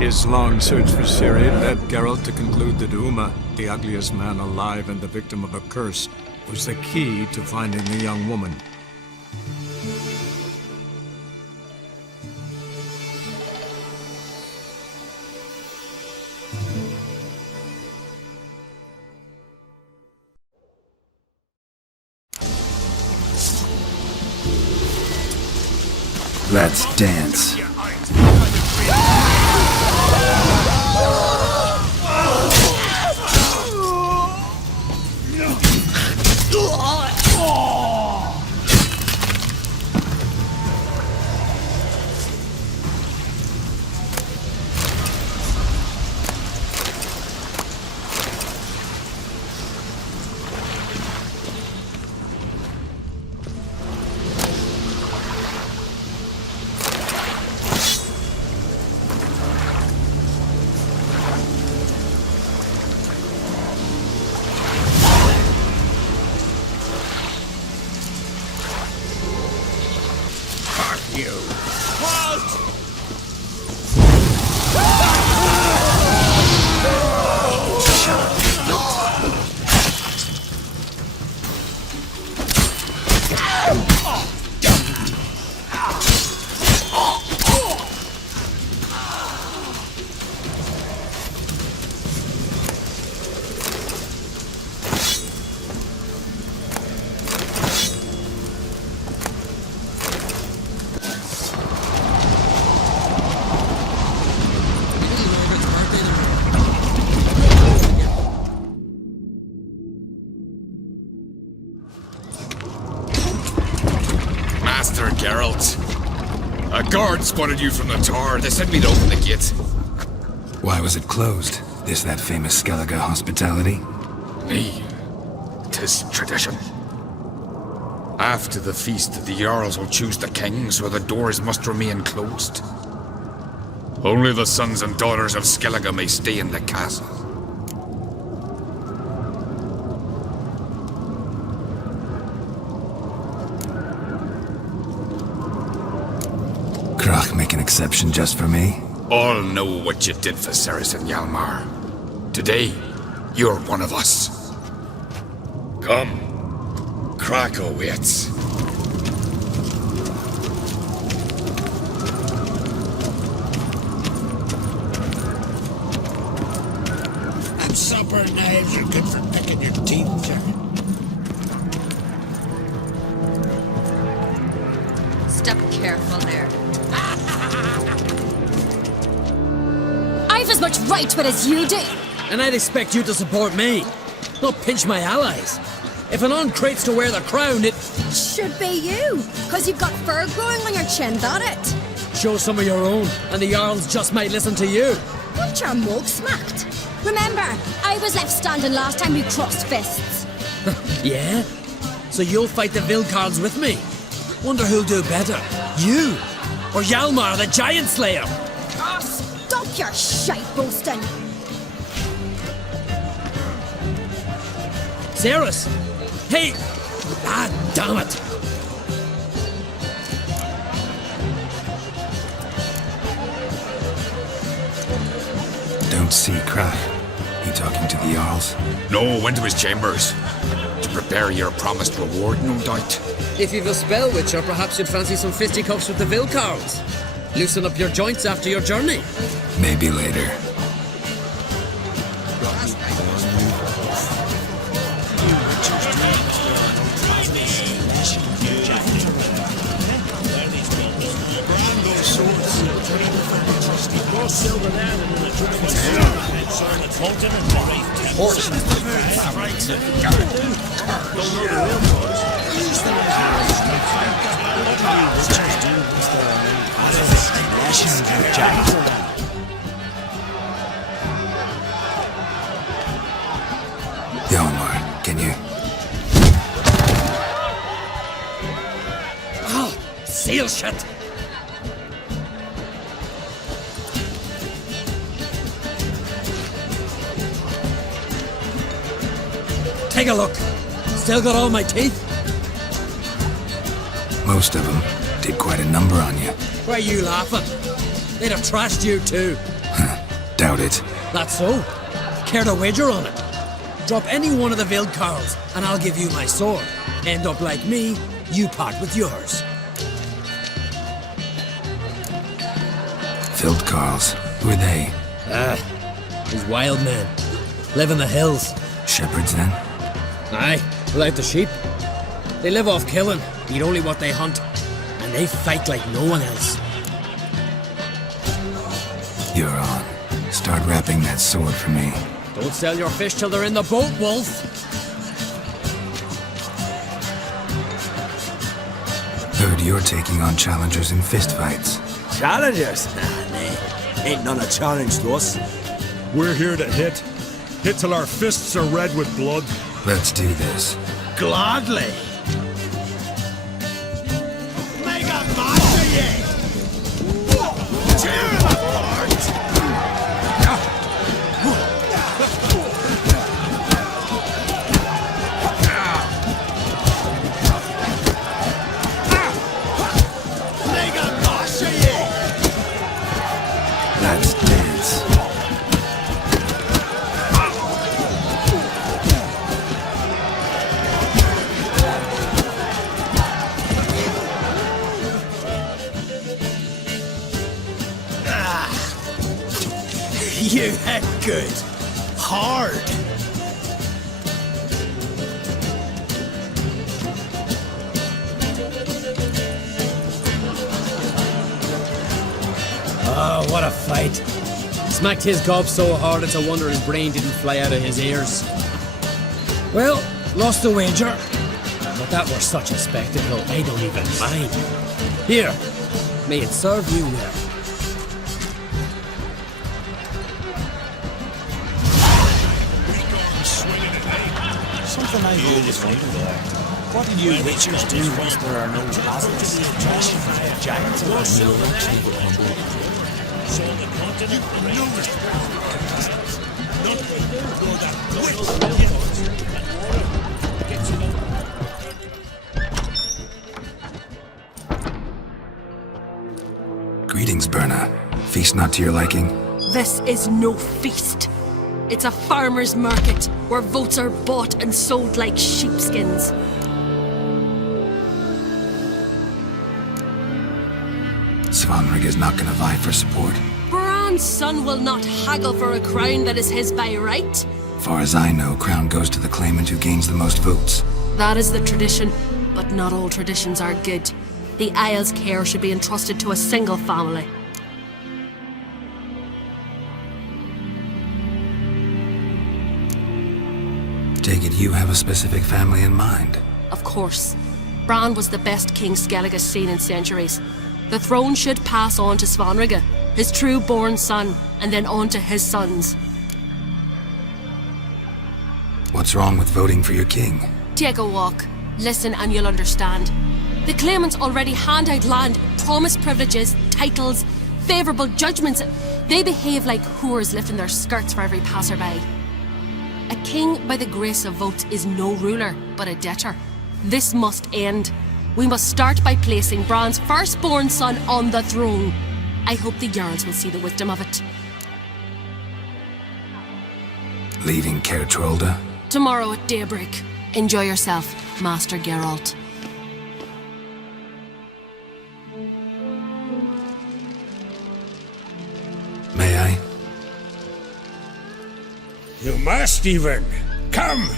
His long search for Ciri led Geralt to conclude that Uma, the ugliest man alive and the victim of a curse, was the key to finding the young woman. Let's dance. Master Geralt. A guard spotted you from the tower. They sent me to open the gate. Why was it closed? Is that famous Skellige hospitality? Me. 'Tis tradition. After the feast, the Jarls will choose the king, so the doors must remain closed. Only the sons and daughters of Skellige may stay in the castle. Krach make an exception just for me? All know what you did for Ceres and Hjalmar. Today, you're one of us. Come. Krach awaits. And supper knives are good for picking your teeth, sir. Step careful there. I've as much right to it as you do. And I'd expect you to support me, not pinch my allies. If an on crates to wear the crown, it Should be you, because you've got fur growing on your chin, that it? show some of your own, and the Jarls just might listen to you. Want your mug smacked? Remember, I was left standing last time we crossed fists. Yeah? So you'll fight the Vilcards with me? Wonder who'll do better, you or Hjalmar the Giant Slayer? Oh, stop your shite boasting. Ceres! Hey! Ah, damn it! Don't see Krach. He talking to the Jarls? No, went to his chambers. To prepare your promised reward, no doubt. If you've a spell witcher, perhaps you'd fancy some fisticuffs with the Vilcards. Loosen up your joints after your journey. Maybe later. Hjalmar, can you? Oh, seal shut! Take a look. Still got all my teeth? Most of them did quite a number on you. Why are you laughing? They'd have trashed you too. Huh. Doubt it. That's so. Care to wager on it? Drop any one of the Vild Carls, and I'll give you my sword. End up like me, you part with yours. Field Carls. Who are they? These wild men. Live in the hills. Shepherds, then? Aye, without the sheep. They live off killing, eat only what they hunt, and they fight like no one else. You're on. Start wrapping that sword for me. Don't sell your fish till they're in the boat, Wolf. Heard you're taking on challengers in fistfights. Challengers? Nah, nay. Ain't none a challenge to us. We're here to hit. Hit till our fists are red with blood. Let's do this. Gladly. Make a match of ye! Tear them apart! Make a match of ye! Let's dance. You hit good. Hard. Oh, what a fight. Smacked his gob so hard it's a wonder his brain didn't fly out of his ears. Well, lost the wager. But that were such a spectacle, I don't even mind. Here, may it serve you well. Something I've always wondered there. What do you witchers do once there are no hazards? Giants of Greetings, Berna. Feast not to your liking? This is no feast. It's a farmer's market where votes are bought and sold like sheepskins. Svanrig is not gonna vie for support. Bran's son will not haggle for a crown that is his by right. Far as I know, crown goes to the claimant who gains the most votes. That is the tradition, but not all traditions are good. The Isle's care should be entrusted to a single family. Take it you have a specific family in mind. Of course. Bran was the best King Skellige's seen in centuries. The throne should pass on to Svanrige, his true-born son, and then on to his sons. What's wrong with voting for your king? Take a walk. Listen and you'll understand. The claimants already hand out land, promise privileges, titles, favourable judgments. They behave like whores lifting their skirts for every passerby. A king by the grace of votes is no ruler, but a debtor. This must end. We must start by placing Bran's firstborn son on the throne. I hope the Jarls will see the wisdom of it. Leaving Caer Trolda? Tomorrow at daybreak. Enjoy yourself, Master Geralt. May I? You must even. Come.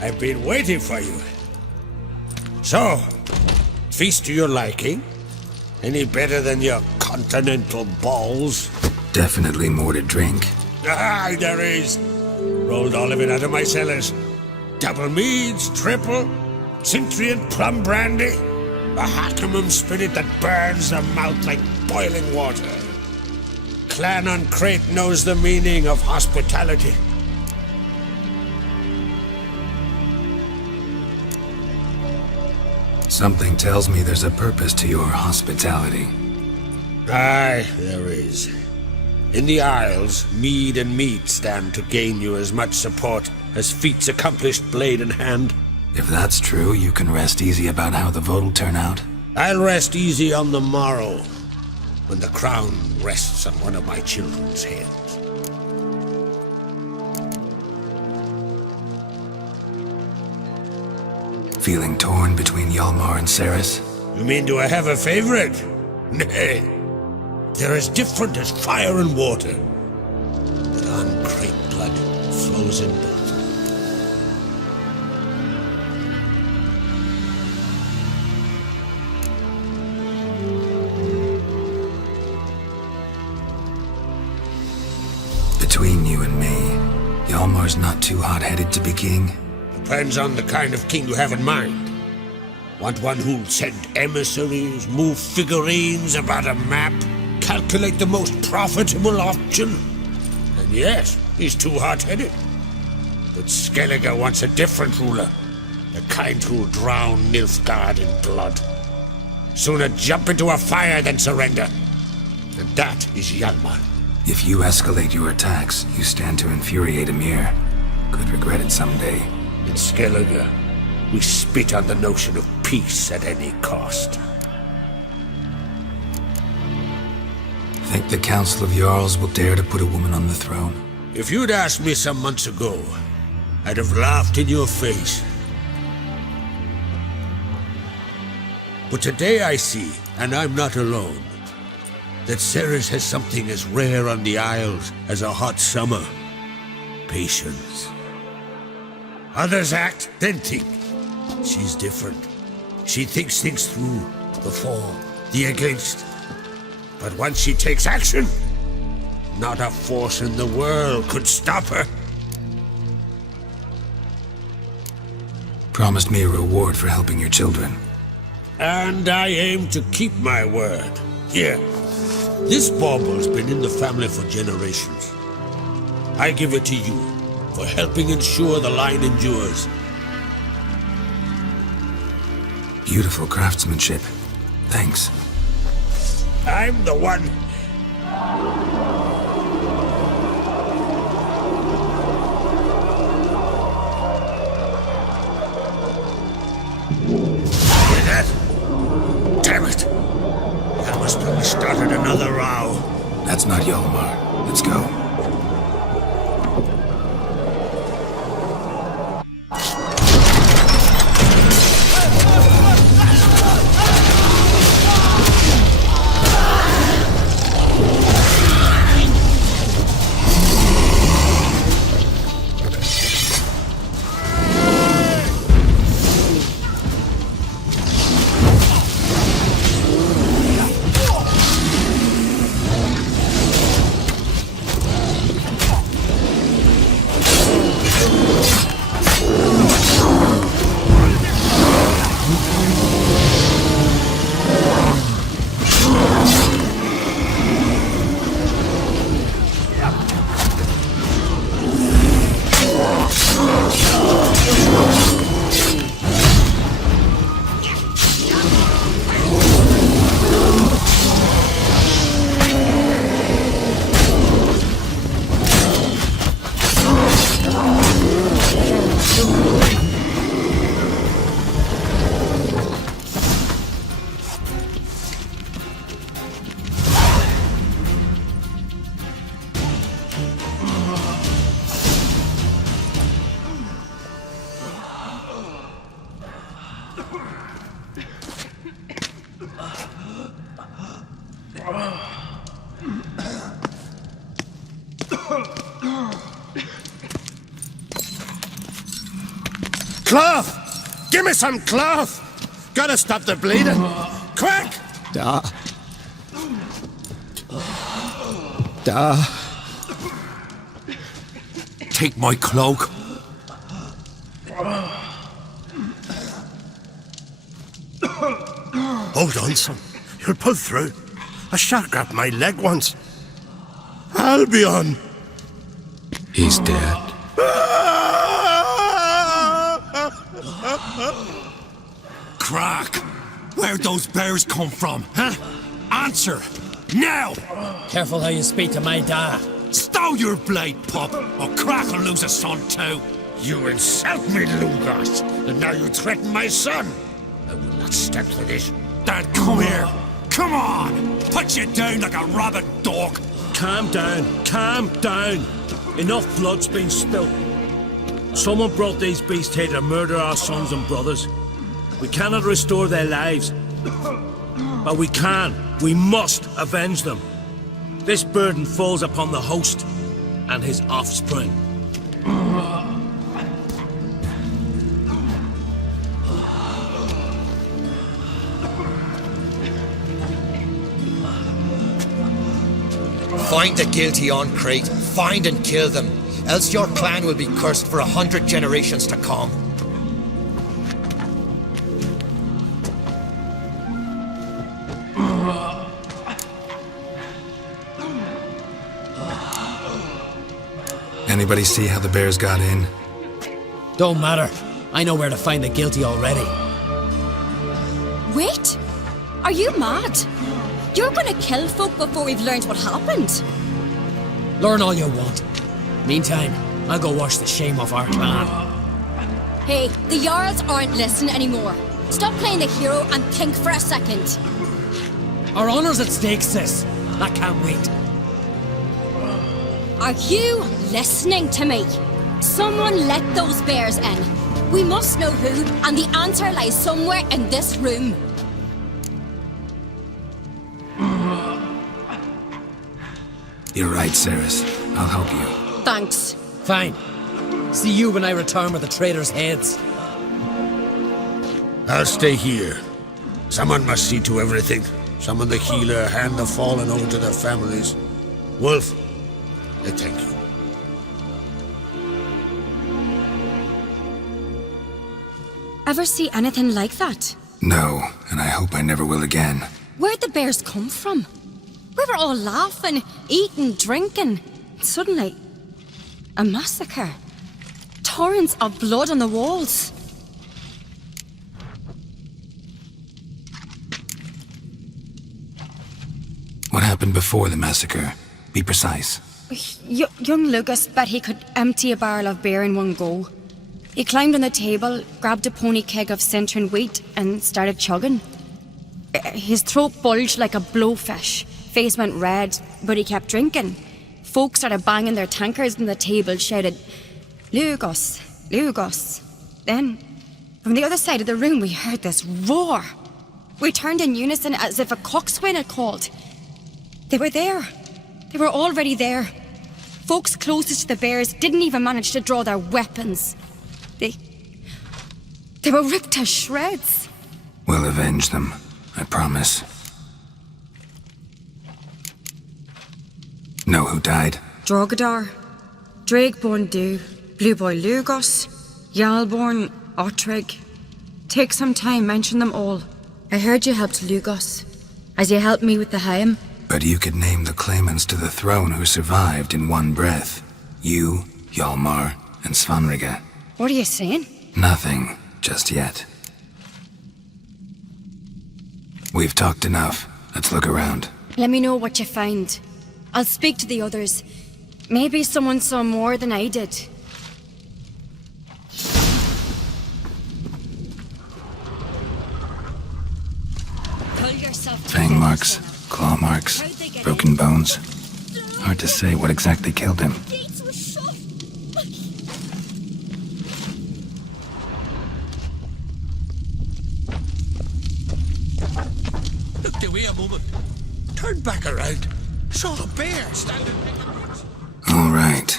I've been waiting for you. So, feast to your liking? Any better than your continental balls? Definitely more to drink. Aye, there is. Rolled olive out of my cellars. Double meads, triple, Cintrian plum brandy, a Hackemum spirit that burns the mouth like boiling water. Clan on Crate knows the meaning of hospitality. Something tells me there's a purpose to your hospitality. Aye, there is. In the Isles, mead and meat stand to gain you as much support as feats accomplished blade in hand. If that's true, you can rest easy about how the vote'll turn out. I'll rest easy on the morrow. when the crown rests on one of my children's heads. Feeling torn between Hjalmar and Ceres? You mean, do I have a favorite? Nay. They're as different as fire and water. But uncreate blood flows in both. Between you and me, Hjalmar's not too hot-headed to be king. Depends on the kind of king you have in mind. Want one who'll send emissaries, move figurines about a map, calculate the most profitable option? And yes, he's too hot-headed. But Skellige wants a different ruler. The kind who'll drown Nilfgaard in blood. Sooner jump into a fire than surrender. And that is Hjalmar. If you escalate your attacks, you stand to infuriate Emir. Could regret it someday. In Skellige, we spit on the notion of peace at any cost. Think the Council of Jarls will dare to put a woman on the throne? If you'd asked me some months ago, I'd have laughed in your face. But today I see, and I'm not alone, that Ceres has something as rare on the Isles as a hot summer. Patience. Others act, then think. She's different. She thinks things through, the for, the against. But once she takes action, not a force in the world could stop her. Promised me a reward for helping your children. And I aim to keep my word. Here, this bauble's been in the family for generations. I give it to you for helping ensure the line endures. Beautiful craftsmanship. Thanks. I'm the one. Hear that? Damn it. That must have started another row. That's not Hjalmar. Let's go. Cloth! Give me some cloth! Gotta stop the bleeding. Quick! Da. Da. Take my cloak. Hold on, son. You'll pull through. A shark grabbed my leg once. Albion! He's dead. Crack! Where'd those bears come from, huh? Answer! Now! Careful how you speak to my dad. Stow your blade, pup, or Crack will lose a son too. You insult me, Lugos, and now you threaten my son. I will not stand for this. Dad, come here. Come on! Put you down like a rabid dog! Calm down, calm down. Enough blood's been spilt. Someone brought these beasts here to murder our sons and brothers. We cannot restore their lives. But we must avenge them. This burden falls upon the host and his offspring. Find the guilty on Crate, find and kill them, else your clan will be cursed for 100 generations to come. Anybody see how the bears got in? Don't matter. I know where to find the guilty already. Wait! Are you mad? You're gonna kill folk before we've learned what happened. Learn all you want. Meantime, I'll go wash the shame off our clan. Hey, the Jarls aren't listening anymore. Stop playing the hero and think for a second. Our honor's at stake, sis. I can't wait. Are you listening to me? Someone let those bears in. We must know who, and the answer lies somewhere in this room. You're right, Ceres. I'll help you. Thanks. Fine. See you when I return with the traitors' heads. I'll stay here. Someone must see to everything. Summon the healer, hand the fallen over to their families. Wolf, I thank you. Ever see anything like that? No, and I hope I never will again. Where'd the bears come from? We were all laughing, eating, drinking. Suddenly, a massacre. Torrents of blood on the walls. What happened before the massacre? Be precise. Young Lucas bet he could empty a barrel of beer in one go. He climbed on the table, grabbed a pony keg of Centron wheat, and started chugging. His throat bulged like a blowfish. Face went red, but he kept drinking. Folks started banging their tankards on the table, shouted, "Lugos, Lugos." Then, from the other side of the room, we heard this roar. We turned in unison as if a coxswain had called. They were there. They were already there. Folks closest to the bears didn't even manage to draw their weapons. They were ripped to shreds. We'll avenge them, I promise. Know who died? Drogadar, Drakeborn Du, Blue Boy Lugos, Jarlborn, Ottrig. Take some time, mention them all. I heard you helped Lugos, as you helped me with the Haim. But you could name the claimants to the throne who survived in one breath. You, Hjalmar, and Svanrige. What are you saying? Nothing, just yet. We've talked enough. Let's look around. Let me know what you find. I'll speak to the others. Maybe someone saw more than I did. Pull yourself Fang together, marks, son. claw marks, How'd they get broken in? bones. Hard to say what exactly killed him. Gates were shut. Looked away a moment. Turned back around. Saw a bear standing. All right.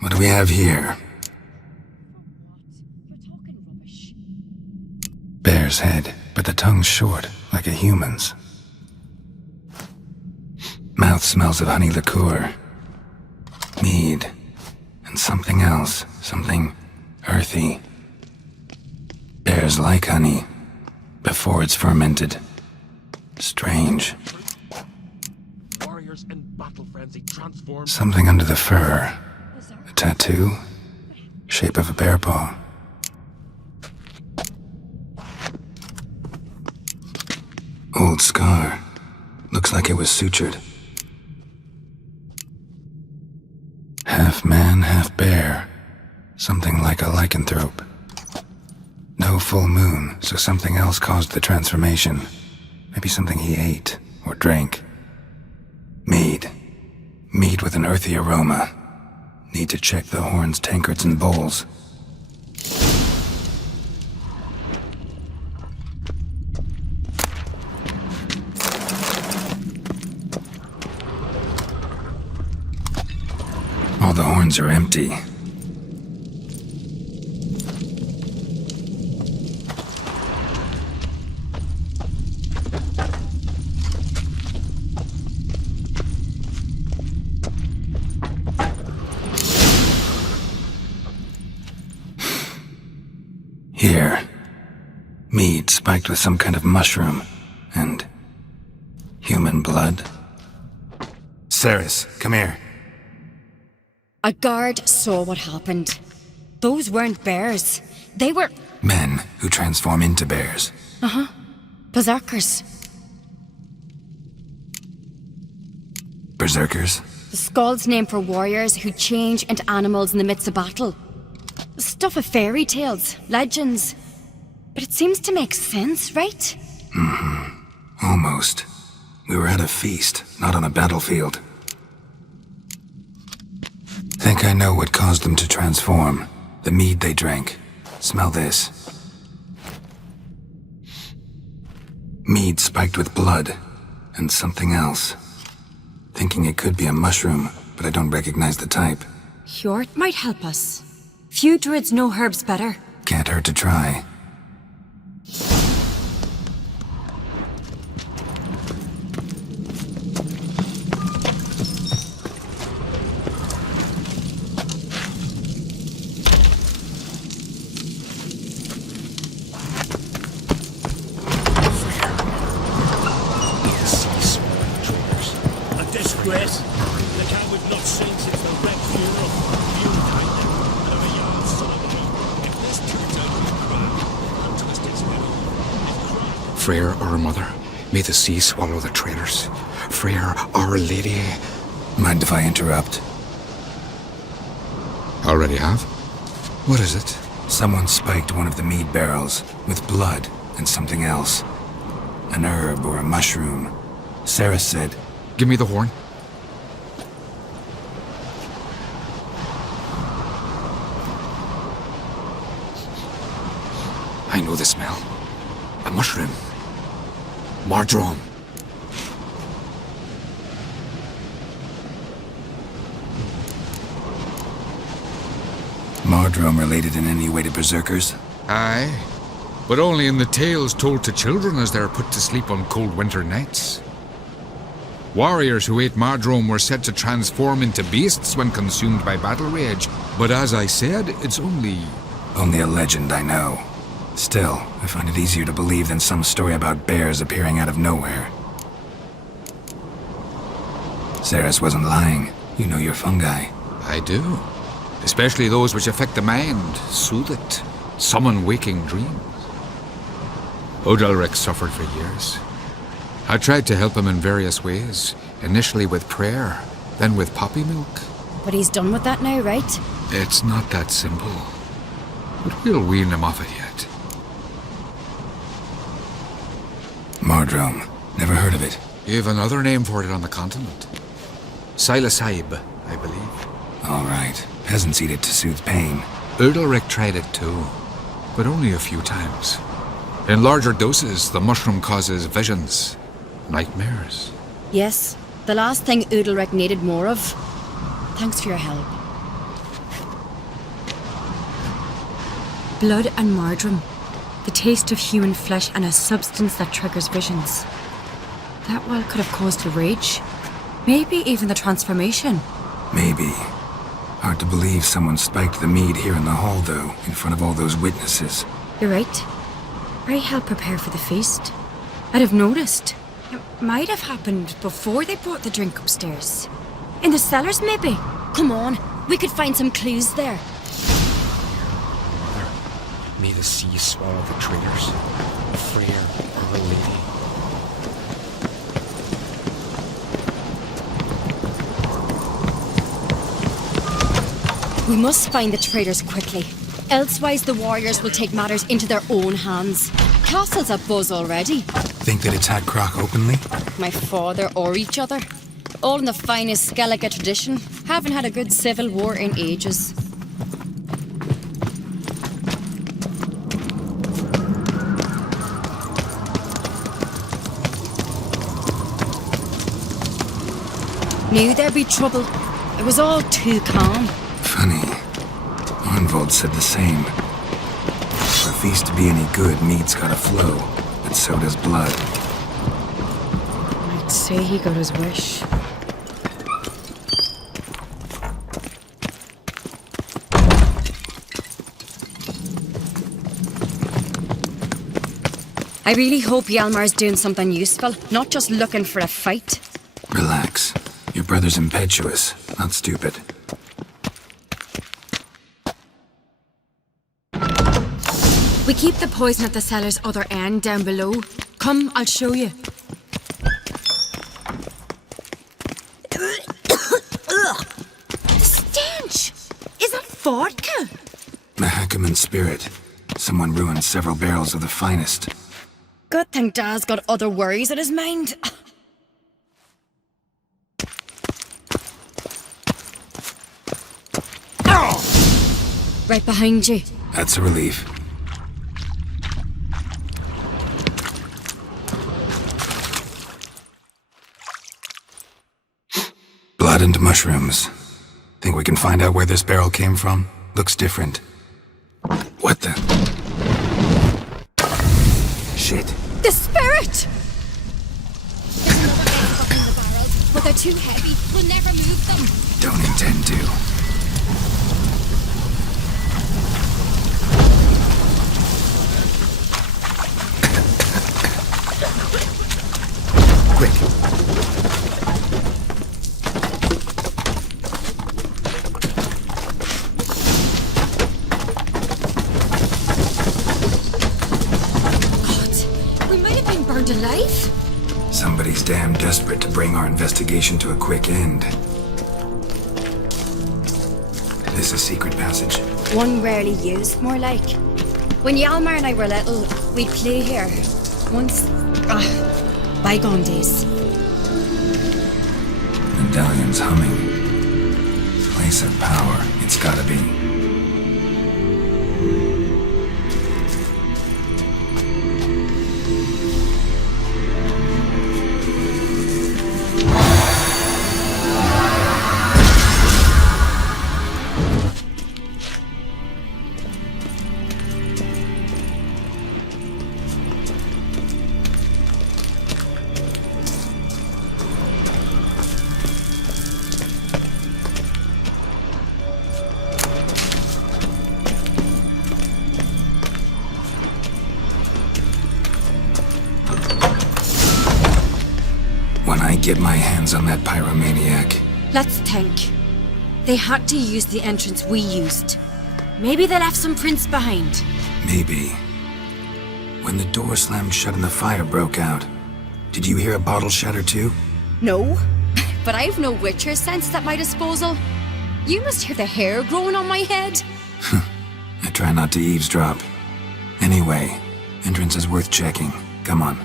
What do we have here? You're talking rubbish. Bear's head, but the tongue's short, like a human's. Mouth smells of honey liqueur, mead, and something else, something earthy. Bears like honey, before it's fermented. Strange. Warriors in battle frenzy transformed. Something under the fur. A tattoo, shape of a bear paw. Old scar. Looks like it was sutured. Half man, half bear. Something like a lycanthrope. No full moon, so something else caused the transformation. Maybe something he ate or drank. Mead. Mead with an earthy aroma. Need to check the horns, tankards, and bowls. All the horns are empty. Here. Mead spiked with some kind of mushroom. And human blood. Ceres, come here. A guard saw what happened. Those weren't bears. They were... Men who transform into bears. berserkers. Berserkers? The Skald's name for warriors who change into animals in the midst of battle. Stuff of fairy tales, legends. But it seems to make sense, right? Almost. We were at a feast, not on a battlefield. Think I know what caused them to transform. The mead they drank. Smell this. Mead spiked with blood. And something else. Thinking it could be a mushroom, but I don't recognize the type. Hjort might help us. Few druids know herbs better. Can't hurt to try. Disgrace. The cat we've not seen since the wreck funeral. You died there. Of a young son of a... If this turns out to be crap, I'll twist its middle. Freyr, our mother, may the sea swallow the traitors. Freyr, our lady. Mind if I interrupt? Already have? What is it? Someone spiked one of the mead barrels with blood and something else. An herb or a mushroom. Sarah said... Give me the horn. I know the smell. A mushroom. Mardrome. Mardrome related in any way to berserkers? Aye, but only in the tales told to children as they're put to sleep on cold winter nights. Warriors who ate Mardrome were said to transform into beasts when consumed by battle rage, but as I said, it's only... Only a legend, I know. Still, I find it easier to believe than some story about bears appearing out of nowhere. Ceres wasn't lying. You know your fungi. I do. Especially those which affect the mind, soothe it, summon waking dreams. Odalric suffered for years. I tried to help him in various ways, initially with prayer, then with poppy milk. But he's done with that now, right? It's not that simple. But we'll wean him off it yet. Mardrome. Never heard of it. You have another name for it on the continent. Silasaib, I believe. All right. Peasants eat it to soothe pain. Udalric tried it too, but only a few times. In larger doses, the mushroom causes visions, nightmares. Yes, the last thing Udalric needed more of. Thanks for your help. Blood and Mardrome. The taste of human flesh and a substance that triggers visions. That well could have caused the rage. Maybe even the transformation. Maybe. Hard to believe someone spiked the mead here in the hall, though, in front of all those witnesses. You're right. I helped prepare for the feast. I'd have noticed. It might have happened before they brought the drink upstairs. In the cellars, maybe. Come on, we could find some clues there. Mother, may the sea swallow the traitors. Freyr, our lady. We must find the traitors quickly. Elsewise, the warriors will take matters into their own hands. castle's a buzz already. Think they'd attack Croc openly? My father or each other. All in the finest Skellige tradition. Haven't had a good civil war in ages. Knew there'd be trouble. It was all too calm. Funny. Arnvold said the same. For a feast to be any good, mead's gotta flow, but so does blood. I'd say he got his wish. I really hope Hjalmar's doing something useful, not just looking for a fight. Relax. Your brother's impetuous, not stupid. We keep the poison at the cellar's other end down below. Come, I'll show you. Stench! Is that vodka? Mahakaman spirit. Someone ruined several barrels of the finest. Good thing Dad's got other worries in his mind. Right behind you. That's a relief. Blood and mushrooms. Think we can find out where this barrel came from? Looks different. What the? Shit. The spirit! There's another barrel up in the barrels, but they're too heavy. We'll never move them. Don't intend to. Quick. God, we might have been burned alive. Somebody's damn desperate to bring our investigation to a quick end. This a secret passage? One rarely used, more like. When Hjalmar and I were little, we'd play here. Once, bygone days. Medallion's humming. Place of power, it's gotta be. When I get my hands on that pyromaniac. Let's think. They had to use the entrance we used. Maybe they left some prints behind. Maybe. When the door slammed shut and the fire broke out, did you hear a bottle shatter too? No, but I've no Witcher senses at my disposal. You must hear the hair growing on my head. I try not to eavesdrop. Anyway, entrance is worth checking. Come on.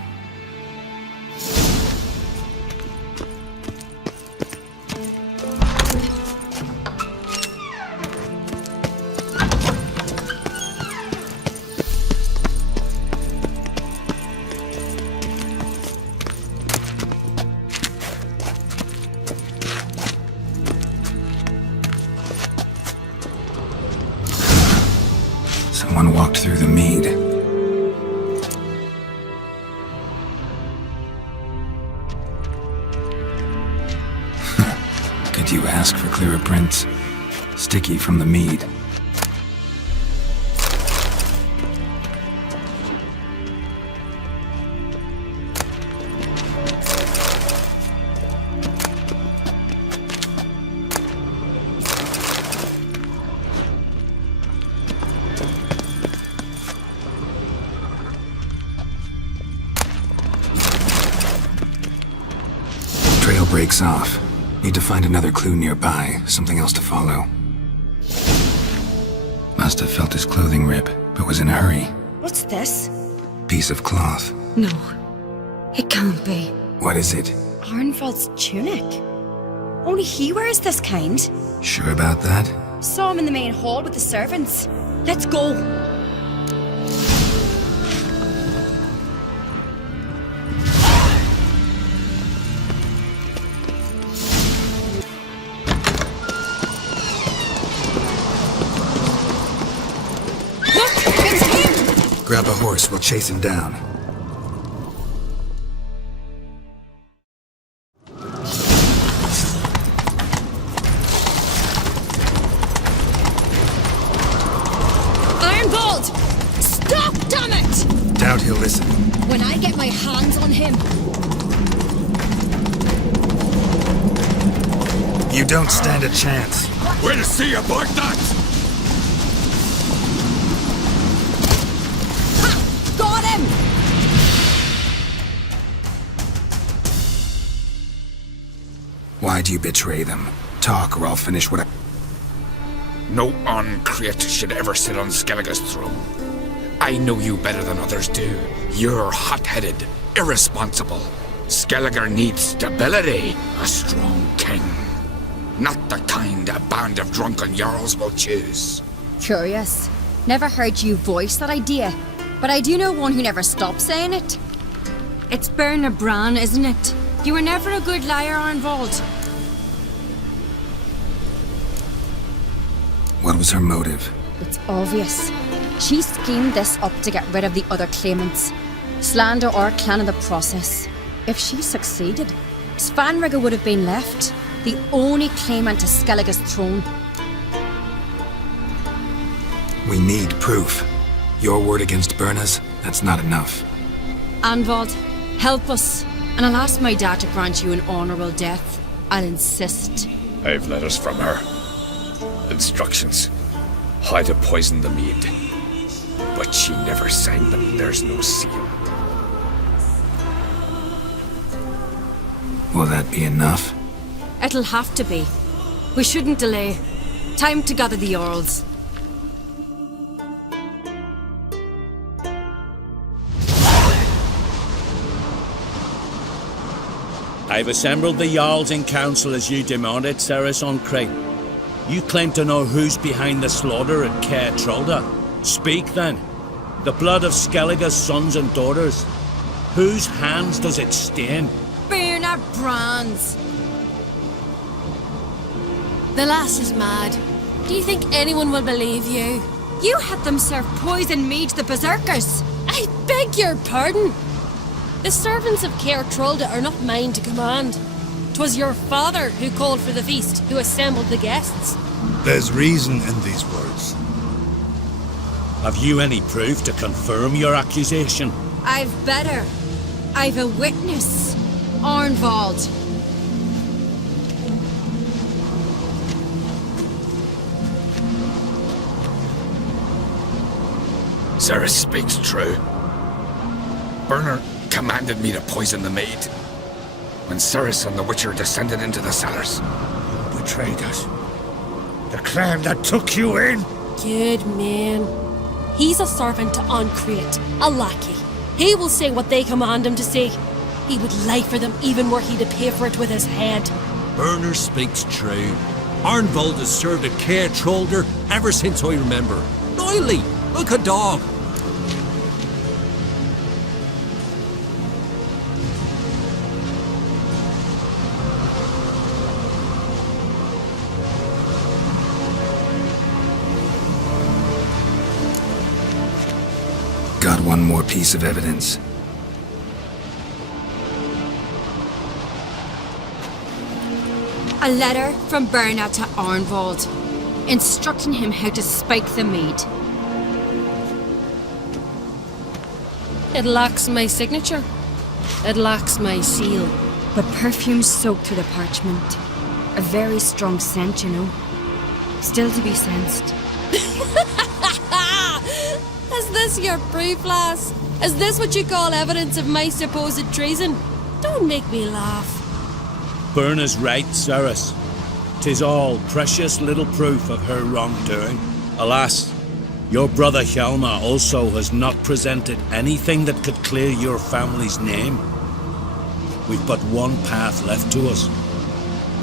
Someone walked through the mead. Could you ask for clearer prints? Sticky from the mead. Trail breaks off. Need to find another clue nearby, something else to follow. Must have felt his clothing rip, but was in a hurry. What's this? Piece of cloth. No, it can't be. What is it? Arnvald's tunic. Only he wears this kind. Sure about that? Saw him in the main hall with the servants. Let's go. Grab a horse, we'll chase him down. Ironbolt! Stop, damn it! Doubt he'll listen. When I get my hands on him. You don't stand a chance. We'll see about that! Ha! Got him! Why'd you betray them? Talk or I'll finish what I... No uncreate should ever sit on Skellige's throne. I know you better than others do. You're hot-headed, irresponsible. Skellige needs stability, a strong king. Not the kind a band of drunken jarls will choose. Curious. Never heard you voice that idea, but I do know one who never stops saying it. It's Berna Bran, isn't it? You were never a good liar, Arnvald. What was her motive? It's obvious. She schemed this up to get rid of the other claimants. Slander our clan in the process. If she succeeded, Svanrige would have been left, the only claimant to Skellige's throne. We need proof. Your word against Berna's, that's not enough. Arnvald, help us, and I'll ask my dad to grant you an honourable death. I'll insist. I've letters from her. Instructions. How to poison the mead. But she never signed them. There's no seal. Will that be enough? It'll have to be. We shouldn't delay. Time to gather the Jarls. I've assembled the Jarls in council as you demanded, Ceres on Crate. You claim to know who's behind the slaughter at Caer Trolda. Speak then. The blood of Skellige's sons and daughters. Whose hands does it stain? Berna Bran's. The lass is mad. Do you think anyone will believe you? You had them serve poison mead to the berserkers. I beg your pardon. The servants of Caer Trolda are not mine to command. 'Twas your father who called for the feast, who assembled the guests. There's reason in these words. Have you any proof to confirm your accusation? I've better. I've a witness. Arnvald. Ceres speaks true. Berna commanded me to poison the maid. When Ceres and the Witcher descended into the cellars. You betrayed us. The clan that took you in. Good man. He's a servant to Uncreate, a lackey. He will say what they command him to say. He would lie for them even were he to pay for it with his head. Berner speaks true. Arnvald has served at Caer Trolda ever since I remember. Noily, like a dog. Got one more piece of evidence. A letter from Berna to Arnvald, instructing him how to spike the mead. It lacks my signature. It lacks my seal. But perfume soaked through the parchment. A very strong scent, you know. Still to be sensed. Is this your proof, lass? Is this what you call evidence of my supposed treason? Don't make me laugh. Berna's right, Ceres. 'Tis all precious little proof of her wrongdoing. Alas, Your brother Hjalmar also has not presented anything that could clear your family's name. We've but one path left to us.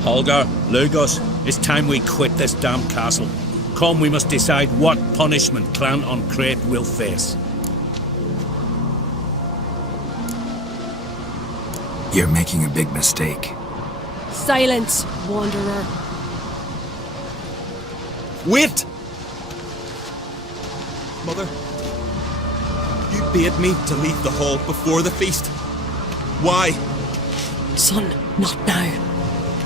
Holger, Lugos, it's time we quit this damn castle. Come, we must decide what punishment Clan on Crete will face. You're making a big mistake. Silence, wanderer. Wait! Mother, you bade me to leave the hall before the feast. Why? Son, not now.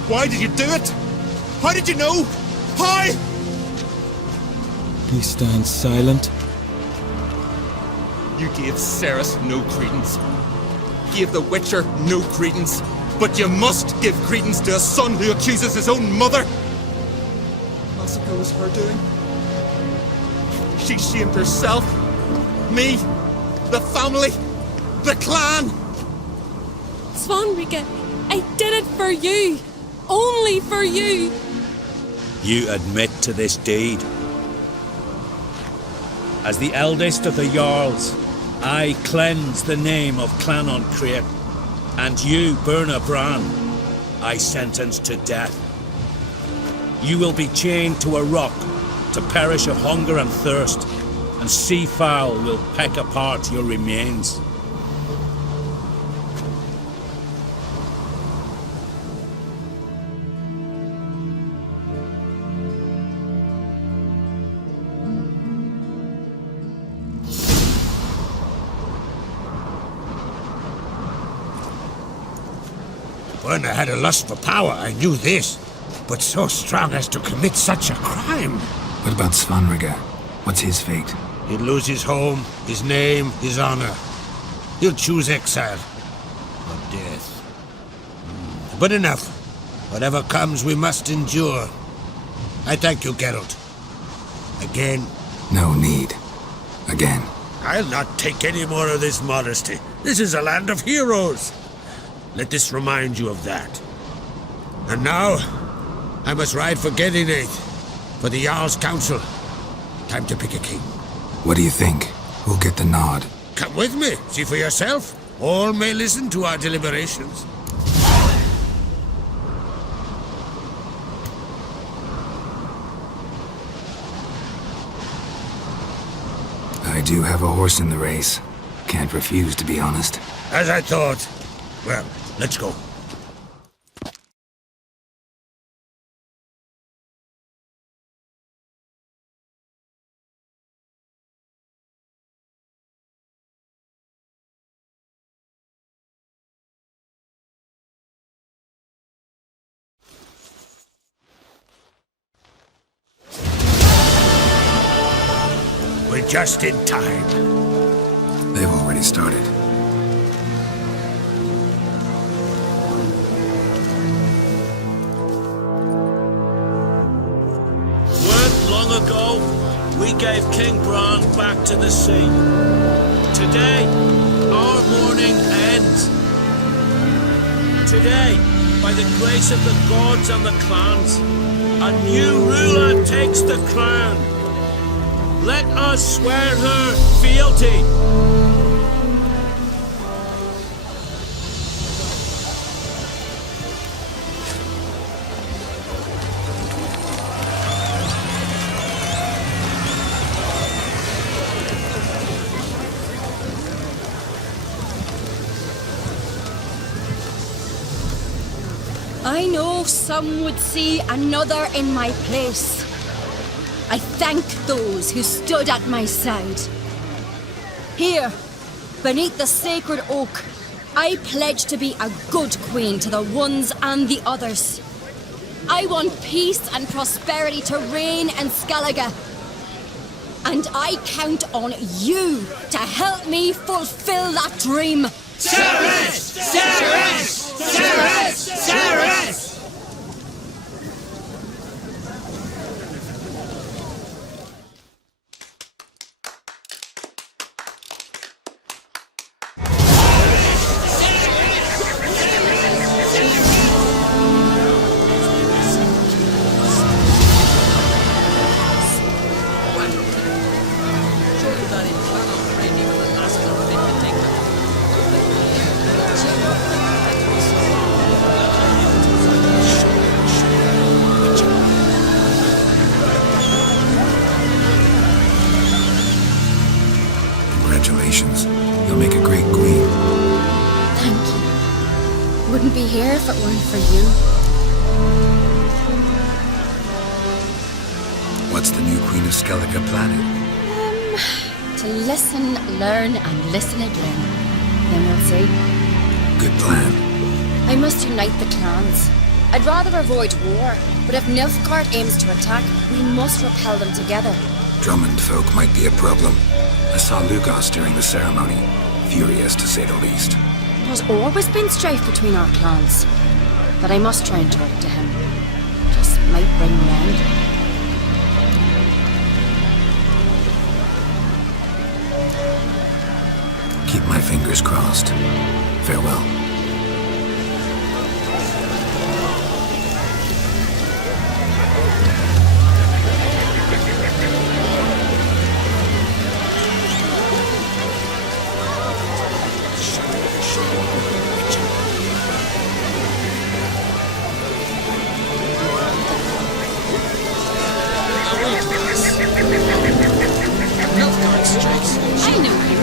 Why did you do it? How did you know? How? He stands silent. You gave Ceres no credence. Gave the Witcher no credence. But you must give credence to a son who accuses his own mother. Massacre was her doing. She shamed herself, me, the family, the clan. Svanrika, I did it for you. Only for you. You admit to this deed. As the eldest of the Jarls, I cleanse the name of Clan on Crete, and you, Berna Bran, I sentence to death. You will be chained to a rock to perish of hunger and thirst, and sea fowl will peck apart your remains. When I had a lust for power, I knew this. But so strong as to commit such a crime. What about Svanrika? What's his fate? He'll lose his home, his name, his honor. He'll choose exile. Or death. But enough. Whatever comes, we must endure. I thank you, Geralt. Again. No need. Again. I'll not take any more of this modesty. This is a land of heroes. Let this remind you of that. And now, I must ride for Gedinath, for the Jarl's Council. Time to pick a king. What do you think? Who'll get the nod? Come with me, see for yourself. All may listen to our deliberations. I do have a horse in the race. Can't refuse, to be honest. As I thought. Well, let's go. We're just in time. They've already started. Long ago, we gave King Bran back to the sea. Today, our mourning ends. Today, by the grace of the gods and the clans, a new ruler takes the crown. Let us swear her fealty. I know some would see another in my place. I thank those who stood at my side. Here, beneath the sacred oak, I pledge to be a good queen to the ones and the others. I want peace and prosperity to reign in Skellige. And I count on you to help me fulfill that dream. Ceres! Ceres! Ceres! Ceres! for you. What's the new Queen of Skellige planning? To listen, learn, and listen again. Then we'll see. Good plan. I must unite the clans. I'd rather avoid war, but if Nilfgaard aims to attack, we must repel them together. Drummond folk might be a problem. I saw Lugos during the ceremony. Furious, to say the least. There's always been strife between our clans. But I must try and talk to him. Just might bring me end. Keep my fingers crossed. Farewell. I know him.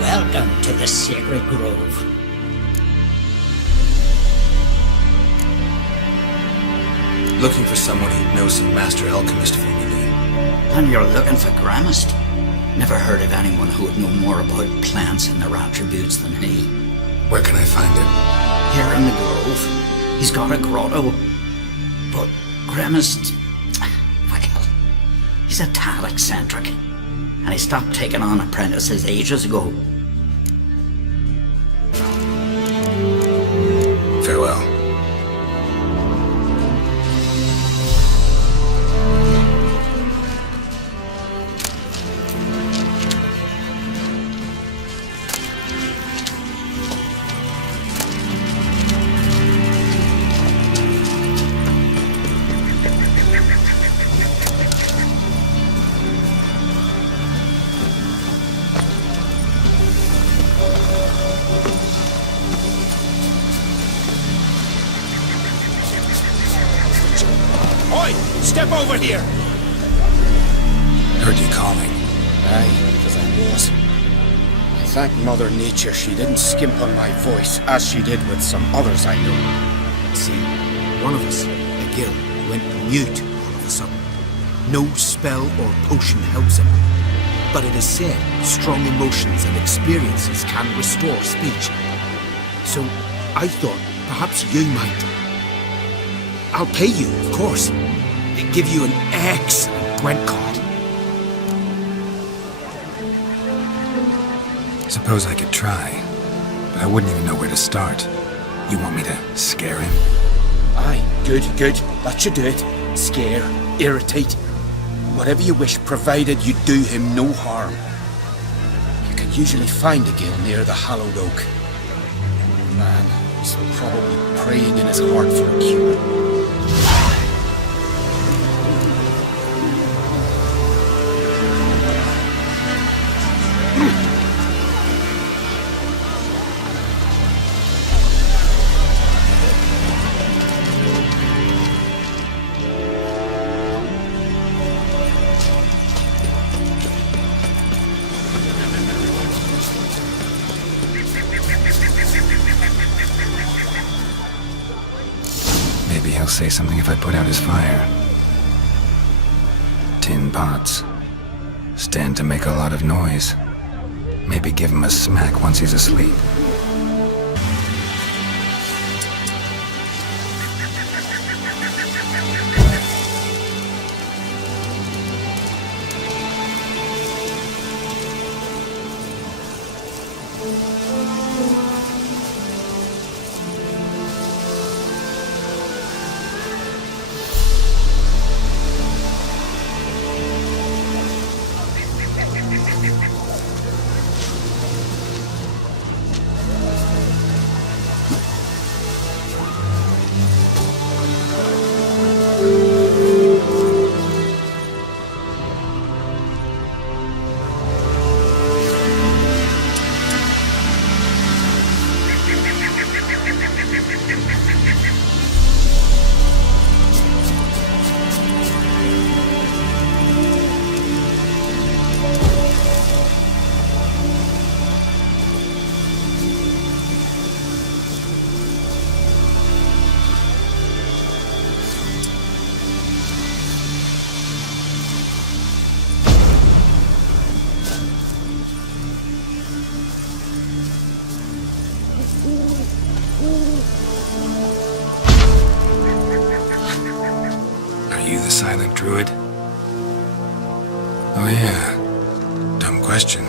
Welcome to the Sacred Grove. Looking for someone who knows some master alchemist formulae. And you're looking for Gramist? Never heard of anyone who would know more about plants and their attributes than he. Where can I find him? Here in the grove. He's got a grotto. But Gramist, well, he's a tad eccentric. And he stopped taking on apprentices ages ago. Farewell. Step over here! Heard you calling. Aye, because I was. I thank Mother Nature she didn't skimp on my voice, as she did with some others I know. See, one of us, a gill, went mute all of a sudden. No spell or potion helps him. But it is said strong emotions and experiences can restore speech. So I thought perhaps you might. I'll pay you, of course. Give you an excellent Gwent card. Suppose I could try, but I wouldn't even know where to start. You want me to scare him? Aye, good. That should do it. Scare, irritate. Whatever you wish, provided you do him no harm. You can usually find a gill near the hallowed oak. Man, he's probably praying in his heart for a cure. Maybe he'll say something if I put out his fire. Tin pots. Stand to make a lot of noise. Maybe give him a smack once he's asleep. druid? Oh yeah. Dumb question.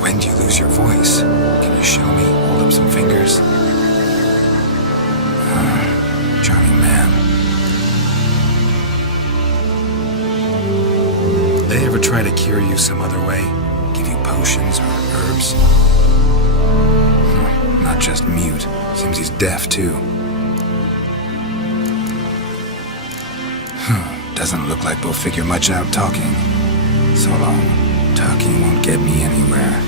When do you lose your voice? Can you show me? Hold up some fingers. Charming man. They ever try to cure you some other way? Give you potions or herbs? Not just mute. Seems he's deaf too. Doesn't look like we'll figure much out talking. So long. Talking won't get me anywhere.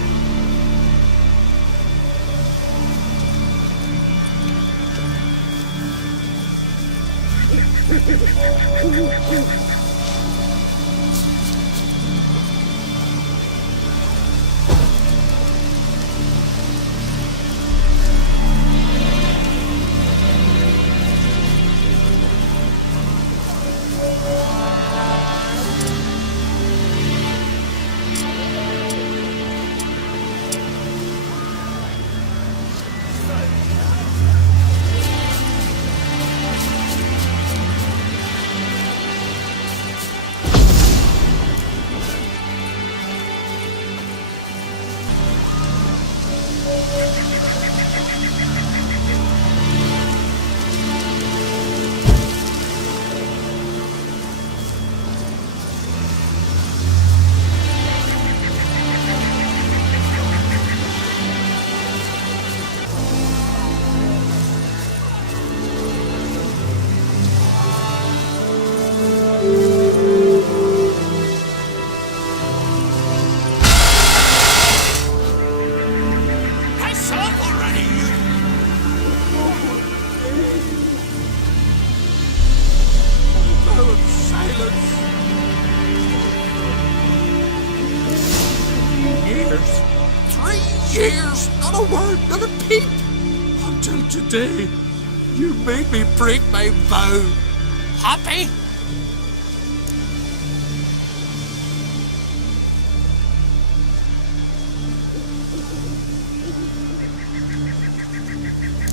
Years, not a word, not a peep. Until today, you made me break my vow. Happy?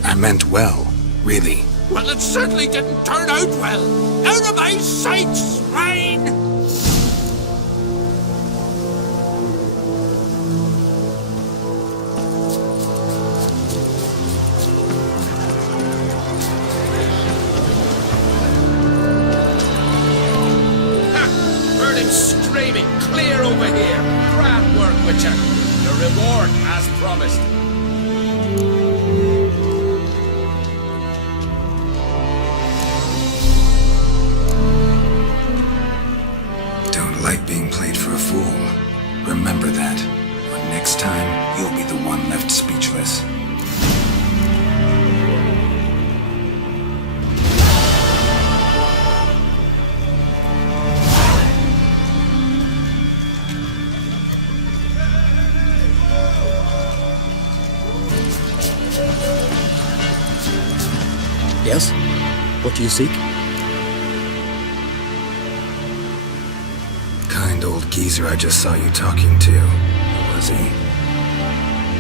I meant well, really. Well, it certainly didn't turn out well. Out of my sight, swine! Screaming clear over here. Grand work, Witcher. The reward as promised. Don't like being played for a fool. Remember that. Or next time, you'll be the one left speechless. Yes? What do you seek? Kind old geezer I just saw you talking to. Who was he?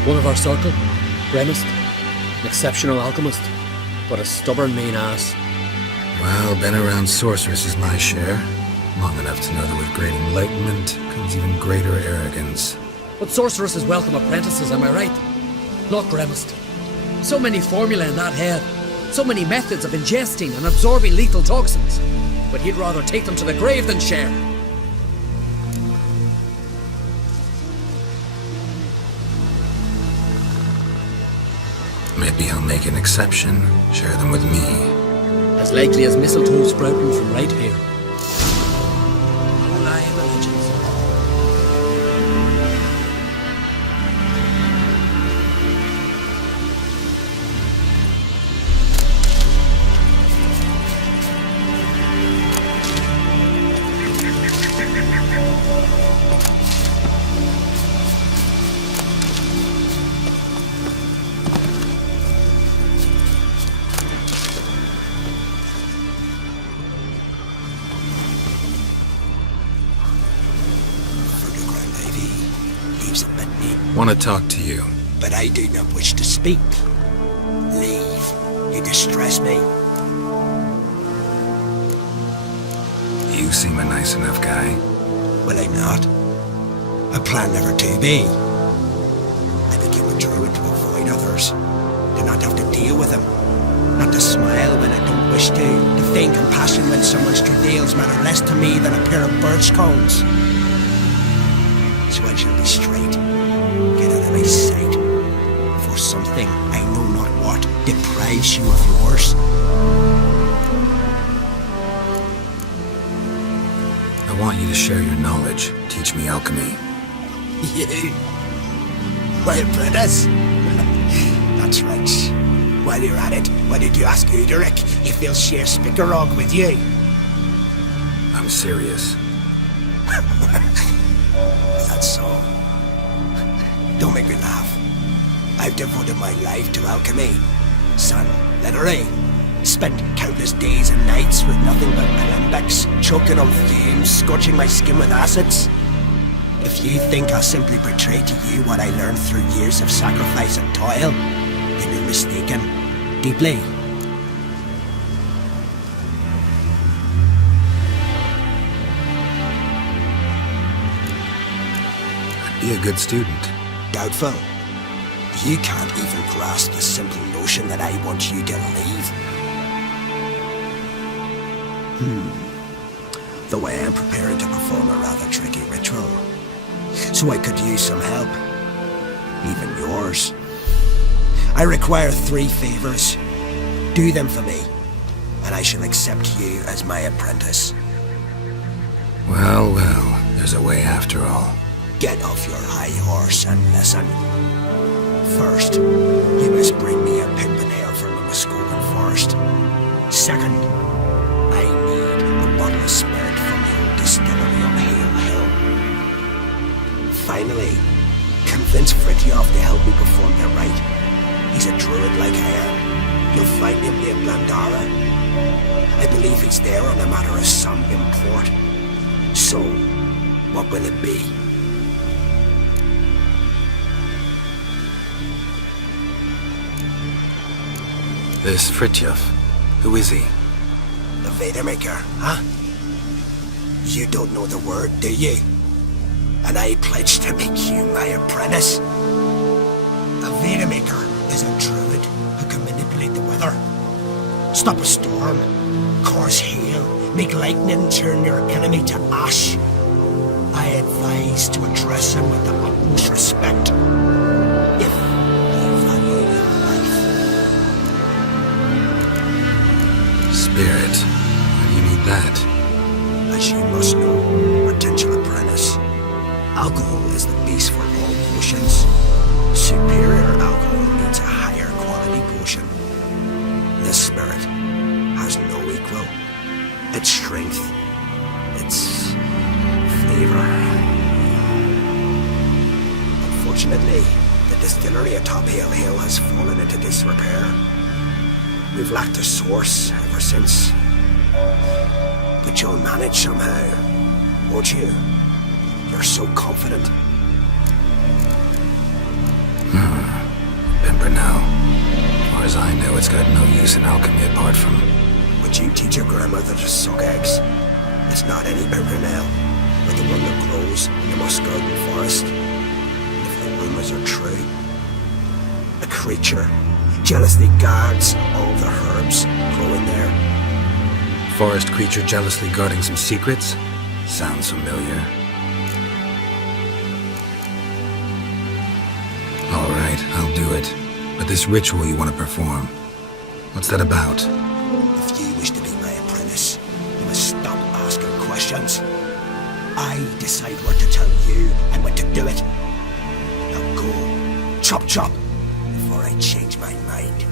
One of our circle. Remist. An exceptional alchemist. But a stubborn mean ass. Well, been around sorceresses my share. Long enough to know that with great enlightenment comes even greater arrogance. But sorceresses welcome apprentices, am I right? Not Gremist. So many formulae in that head. So many methods of ingesting and absorbing lethal toxins. But he'd rather take them to the grave than share. Maybe I'll make an exception. Share them with me. As likely as mistletoe sprouting from right here. No lie in the legends. Want to talk to you. But I do not wish to speak. Leave. distress me. You seem a nice enough guy. Well, I'm not. I plan never to be. I became a druid to avoid others, to not have to deal with them, not to smile when I don't wish to feign compassion when someone's travails matter less to me than a pair of birch cones. So I shall be straight, get out of my sight, for something, I know not what, deprives you of yours. I want you to share your knowledge. Teach me alchemy. You? My apprentice? That's right. While you're at it, why did you ask Uderic if he'll share Spickerog with you? I'm serious. That's so. Don't make me laugh. I've devoted my life to alchemy. Son, literally. Spent countless days and nights with nothing but alembics, choking on fumes, scorching my skin with acids. If you think I'll simply portray to you what I learned through years of sacrifice and toil, then you're mistaken. Deeply. I'd be a good student. Doubtful. You can't even grasp the simple notion that I want you to leave. Though I am preparing to perform a rather tricky ritual, so I could use some help. Even yours. I require 3 favors. Do them for me, and I shall accept you as my apprentice. Well, there's a way after all. Get off your high horse and listen. First, you must bring me a pimpernel from the Muskokan forest. Second, I need a bottle of spirit from the old distillery on Hale Hill. Finally, convince Fritjof to help me perform the rite. He's a druid like I am. You'll find him near Blandara. I believe he's there on a matter of some import. So, what will it be? This Fritjof, who is he? The Vadermaker, huh? You don't know the word, do you? And I pledge to make you my apprentice. A Vadermaker is a druid who can manipulate the weather. Stop a storm, cause hail, make lightning turn your enemy to ash. I advise to address him with the utmost respect. If you value your life. Spirit. Why do you need that? As you must know, potential apprentice, alcohol is the base for all potions. Superior alcohol needs a higher quality potion. This spirit has no equal. Its strength, its flavor. Unfortunately, the distillery atop Hale Hill has fallen into disrepair. We've lacked a source ever since. But you'll manage somehow, won't you? You're so confident. Pimpernel. As far as I know, it's got no use in alchemy apart from... Would you teach your grandmother to suck eggs? It's not any pimpernel, but the one that grows in the Muskokan forest. If the rumors are true, a creature jealously guards all the herbs growing there. Forest creature jealously guarding some secrets? Sounds familiar. All right, I'll do it. But this ritual you want to perform, what's that about? If you wish to be my apprentice, you must stop asking questions. I decide what to tell you and when to do it. Now go, chop chop, before I change my mind.